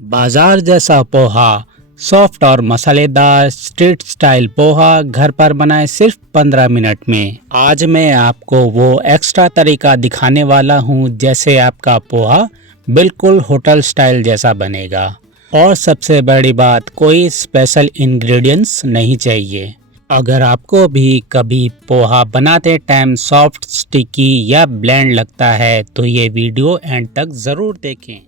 बाजार जैसा पोहा, सॉफ्ट और मसालेदार स्ट्रीट स्टाइल पोहा घर पर बनाएं सिर्फ 15 मिनट में। आज मैं आपको वो एक्स्ट्रा तरीका दिखाने वाला हूँ जैसे आपका पोहा बिल्कुल होटल स्टाइल जैसा बनेगा। और सबसे बड़ी बात, कोई स्पेशल इंग्रेडिएंट्स नहीं चाहिए। अगर आपको भी कभी पोहा बनाते टाइम सॉफ्ट, स्टिकी या ब्लेंड लगता है तो ये वीडियो एंड तक ज़रूर देखें।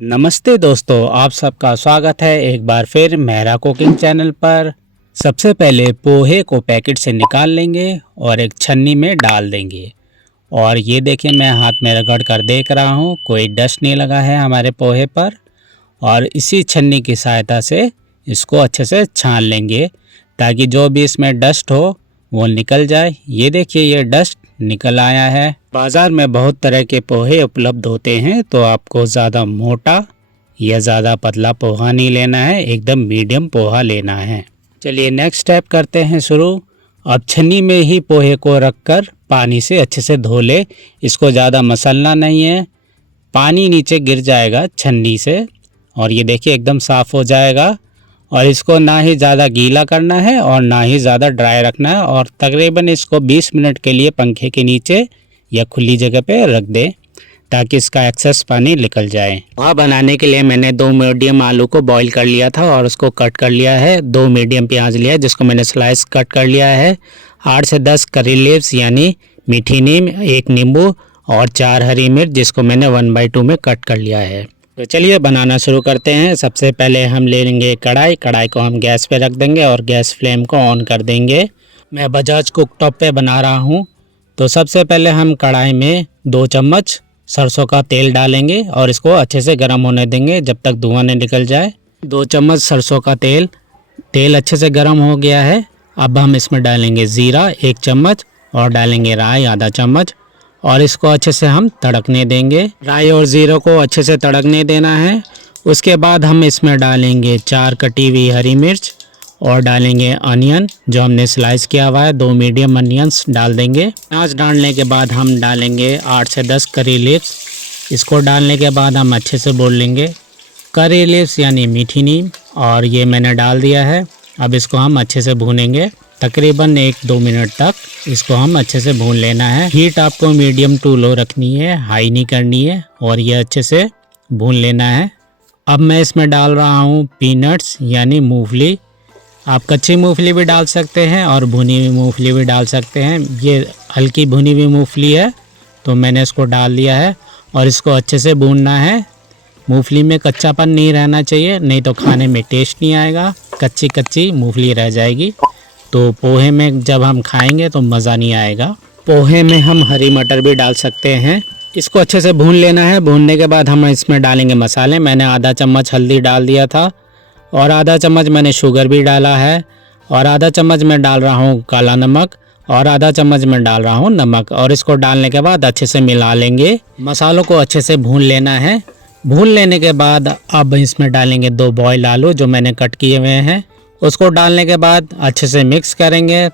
नमस्ते दोस्तों, आप सबका स्वागत है एक बार फिर मेहरा कुकिंग चैनल पर। सबसे पहले पोहे को पैकेट से निकाल लेंगे और एक छन्नी में डाल देंगे। और ये देखिए, मैं हाथ में रगड़ कर देख रहा हूँ, कोई डस्ट नहीं लगा है हमारे पोहे पर। और इसी छन्नी की सहायता से इसको अच्छे से छान लेंगे ताकि जो भी इसमें डस्ट हो वो निकल जाए। ये देखिए, ये डस्ट निकल आया है। बाज़ार में बहुत तरह के पोहे उपलब्ध होते हैं, तो आपको ज़्यादा मोटा या ज़्यादा पतला पोहा नहीं लेना है, एकदम मीडियम पोहा लेना है। चलिए नेक्स्ट स्टेप करते हैं शुरू। अब छन्नी में ही पोहे को रखकर पानी से अच्छे से धो ले। इसको ज़्यादा मसलना नहीं है, पानी नीचे गिर जाएगा छन्नी से। और ये देखिए एकदम साफ़ हो जाएगा। और इसको ना ही ज़्यादा गीला करना है और ना ही ज़्यादा ड्राई रखना है। और तकरीबन इसको 20 मिनट के लिए पंखे के नीचे या खुली जगह पे रख दें ताकि इसका एक्सेस पानी निकल जाए। पोहा बनाने के लिए मैंने 2 मीडियम आलू को बॉईल कर लिया था और उसको कट कर लिया है। 2 मीडियम प्याज लिया जिसको मैंने स्लाइस कट कर लिया है। 8 से 10 करी लीव्स यानी मीठी नीम, 1 नींबू और 4 हरी मिर्च जिसको मैंने 1/2 में कट कर लिया है। तो चलिए बनाना शुरू करते हैं। सबसे पहले हम ले लेंगे कढ़ाई को हम गैस पे रख देंगे और गैस फ्लेम को ऑन कर देंगे। मैं बजाज कुकटॉप पे बना रहा हूँ। तो सबसे पहले हम कढ़ाई में 2 चम्मच सरसों का तेल डालेंगे और इसको अच्छे से गर्म होने देंगे जब तक धुआं नहीं निकल जाए। 2 चम्मच सरसों का तेल अच्छे से गर्म हो गया है। अब हम इसमें डालेंगे ज़ीरा 1 चम्मच और डालेंगे राई आधा चम्मच और इसको अच्छे से हम तड़कने देंगे। राई और ज़ीरा को अच्छे से तड़कने देना है। उसके बाद हम इसमें डालेंगे 4 कटी हुई हरी मिर्च और डालेंगे अनियन जो हमने स्लाइस किया हुआ है। 2 मीडियम अनियंस डाल देंगे। प्याज डालने के बाद हम डालेंगे 8 से 10 करी लीव्स। इसको डालने के बाद हम अच्छे से भून लेंगे। करी लीव्स यानी मीठी नीम, और ये मैंने डाल दिया है। अब इसको हम अच्छे से भूनेंगे तकरीबन 1-2 मिनट तक। इसको हम अच्छे से भून लेना है। हीट आपको मीडियम टू लो रखनी है, हाई नहीं करनी है। और ये अच्छे से भून लेना है। अब मैं इसमें डाल रहा हूँ पीनट्स यानी मूंगफली। आप कच्ची मूंगफली भी डाल सकते हैं और भुनी हुई मूंगफली भी डाल सकते हैं। ये हल्की भुनी हुई मूंगफली है तो मैंने इसको डाल दिया है और इसको अच्छे से भूनना है। मूंगफली में कच्चापन नहीं रहना चाहिए, नहीं तो खाने में टेस्ट नहीं आएगा। कच्ची मूंगफली रह जाएगी तो पोहे में जब हम खाएंगे तो मज़ा नहीं आएगा। पोहे में हम हरी मटर भी डाल सकते हैं। इसको अच्छे से भून लेना है। भूनने के बाद हम इसमें डालेंगे मसाले। मैंने आधा चम्मच हल्दी डाल दिया था और आधा चम्मच मैंने शुगर भी डाला है और आधा चम्मच मैं डाल रहा हूँ काला नमक और आधा चम्मच मैं डाल रहा हूँ नमक। और इसको डालने के बाद अच्छे से मिला लेंगे। मसालों को अच्छे से भून लेना है। भून लेने के बाद अब इसमें डालेंगे 2 बॉयल आलू जो मैंने कट किए हुए हैं। उसको डालने के बाद अच्छे से मिक्स करेंगे,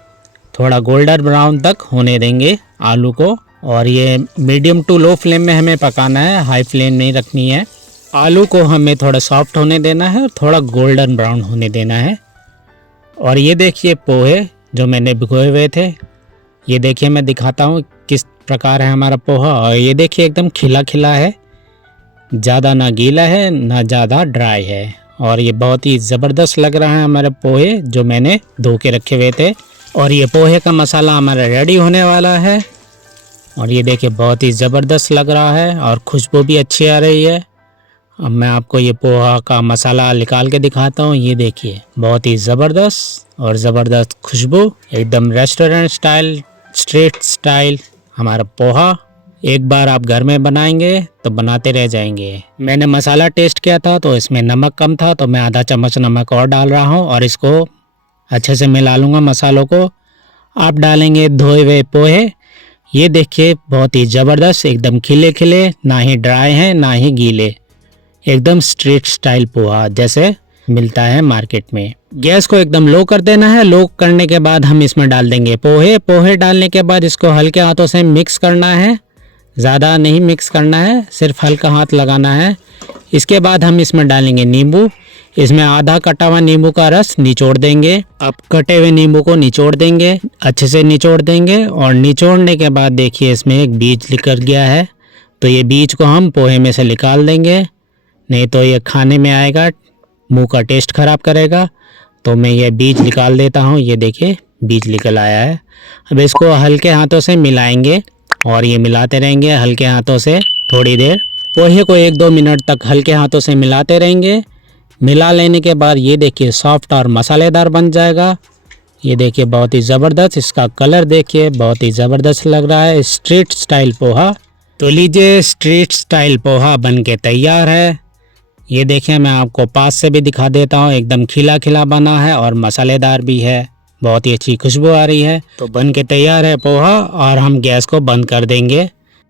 थोड़ा गोल्डन ब्राउन तक होने देंगे आलू को। और ये मीडियम टू लो फ्लेम में हमें पकाना है, हाई फ्लेम नहीं रखनी है। आलू को हमें थोड़ा सॉफ्ट होने देना है और थोड़ा गोल्डन ब्राउन होने देना है। और ये देखिए पोहे जो मैंने भिगोए हुए थे, ये देखिए मैं दिखाता हूँ किस प्रकार है हमारा पोहा। और ये देखिए एकदम खिला खिला है, ज़्यादा ना गीला है ना ज़्यादा ड्राई है। और ये बहुत ही ज़बरदस्त लग रहा है हमारे पोहे जो मैंने धो के रखे हुए थे। और ये पोहे का मसाला हमारा रेडी होने वाला है। और ये देखिए बहुत ही ज़बरदस्त लग रहा है और खुशबू भी अच्छी आ रही है। अब मैं आपको ये पोहा का मसाला निकाल के दिखाता हूँ। ये देखिए बहुत ही ज़बरदस्त खुशबू, एकदम रेस्टोरेंट स्टाइल, स्ट्रीट स्टाइल हमारा पोहा। एक बार आप घर में बनाएंगे तो बनाते रह जाएंगे। मैंने मसाला टेस्ट किया था तो इसमें नमक कम था तो मैं आधा चम्मच नमक और डाल रहा हूँ और इसको अच्छे से मिला लूँगा मसालों को। आप डालेंगे धोए हुए पोहे। ये देखिए बहुत ही ज़बरदस्त, एकदम खिले खिले, ना ही ड्राई हैं ना ही गीले, एकदम स्ट्रीट स्टाइल पोहा जैसे मिलता है मार्केट में। गैस को एकदम लो कर देना है। लो करने के बाद हम इसमें डाल देंगे पोहे। डालने के बाद इसको हल्के हाथों से मिक्स करना है, ज़्यादा नहीं मिक्स करना है, सिर्फ हल्का हाथ लगाना है। इसके बाद हम इसमें डालेंगे नींबू। इसमें आधा कटा हुआ नींबू का रस निचोड़ देंगे। अब कटे हुए नींबू को निचोड़ देंगे, अच्छे से निचोड़ देंगे। और निचोड़ने के बाद देखिए इसमें एक बीज निकल गया है, तो ये बीज को हम पोहे में से निकाल देंगे, नहीं तो ये खाने में आएगा, मुंह का टेस्ट ख़राब करेगा। तो मैं ये बीज निकाल देता हूँ। ये देखिए बीज निकल आया है। अब इसको हल्के हाथों से मिलाएंगे और ये मिलाते रहेंगे हल्के हाथों से थोड़ी देर। पोहे को 1-2 मिनट तक हल्के हाथों से मिलाते रहेंगे। मिला लेने के बाद ये देखिए सॉफ्ट और मसालेदार बन जाएगा। ये देखिए बहुत ही ज़बरदस्त, इसका कलर देखिए बहुत ही ज़बरदस्त लग रहा है। Street style poha. तो लीजिए स्ट्रीट स्टाइल पोहा बन के तैयार है। ये देखिए मैं आपको पास से भी दिखा देता हूँ, एकदम खिला खिला बना है और मसालेदार भी है, बहुत ही अच्छी खुशबू आ रही है। तो बन के तैयार है पोहा और हम गैस को बंद कर देंगे।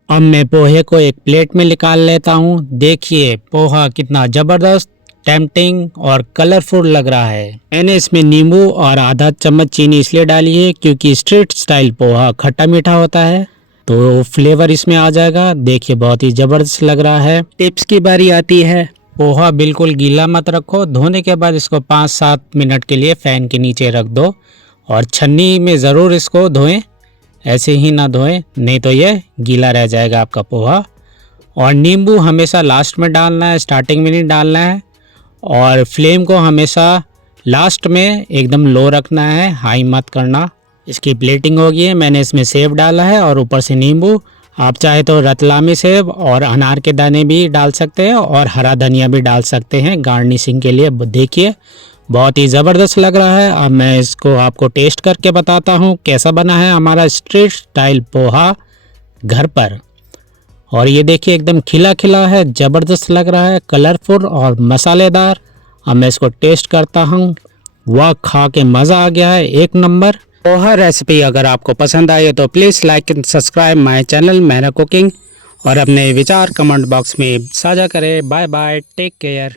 अब मैं पोहे को एक प्लेट में निकाल लेता हूँ। देखिए पोहा कितना ज़बरदस्त, टेम्पटिंग और कलरफुल लग रहा है। मैंने इसमें नींबू और आधा चम्मच चीनी इसलिए डाली है क्योंकि स्ट्रीट स्टाइल पोहा खट्टा मीठा होता है, तो फ्लेवर इसमें आ जाएगा। देखिए बहुत ही ज़बरदस्त लग रहा है। टिप्स की बारी आती है। पोहा बिल्कुल गीला मत रखो। धोने के बाद इसको 5-7 मिनट के लिए फ़ैन के नीचे रख दो और छन्नी में ज़रूर इसको धोएं, ऐसे ही ना धोएं, नहीं तो ये गीला रह जाएगा आपका पोहा। और नींबू हमेशा लास्ट में डालना है, स्टार्टिंग में नहीं डालना है। और फ्लेम को हमेशा लास्ट में एकदम लो रखना है, हाई मत करना। इसकी प्लेटिंग हो गई है। मैंने इसमें सेब डाला है और ऊपर से नींबू। आप चाहे तो रतलामी सेब और अनार के दाने भी डाल सकते हैं और हरा धनिया भी डाल सकते हैं गार्निशिंग के लिए। देखिए बहुत ही ज़बरदस्त लग रहा है। अब मैं इसको आपको टेस्ट करके बताता हूँ कैसा बना है हमारा स्ट्रीट स्टाइल पोहा घर पर। और ये देखिए एकदम खिला खिला है, ज़बरदस्त लग रहा है, कलरफुल और मसालेदार। अब मैं इसको टेस्ट करता हूँ। वाह, खा के मज़ा आ गया है, एक नंबर। पोहा रेसिपी अगर आपको पसंद आई तो please like and subscribe my channel Mehra cooking और अपने विचार कमेंट बॉक्स में साझा करें। Bye bye, take care.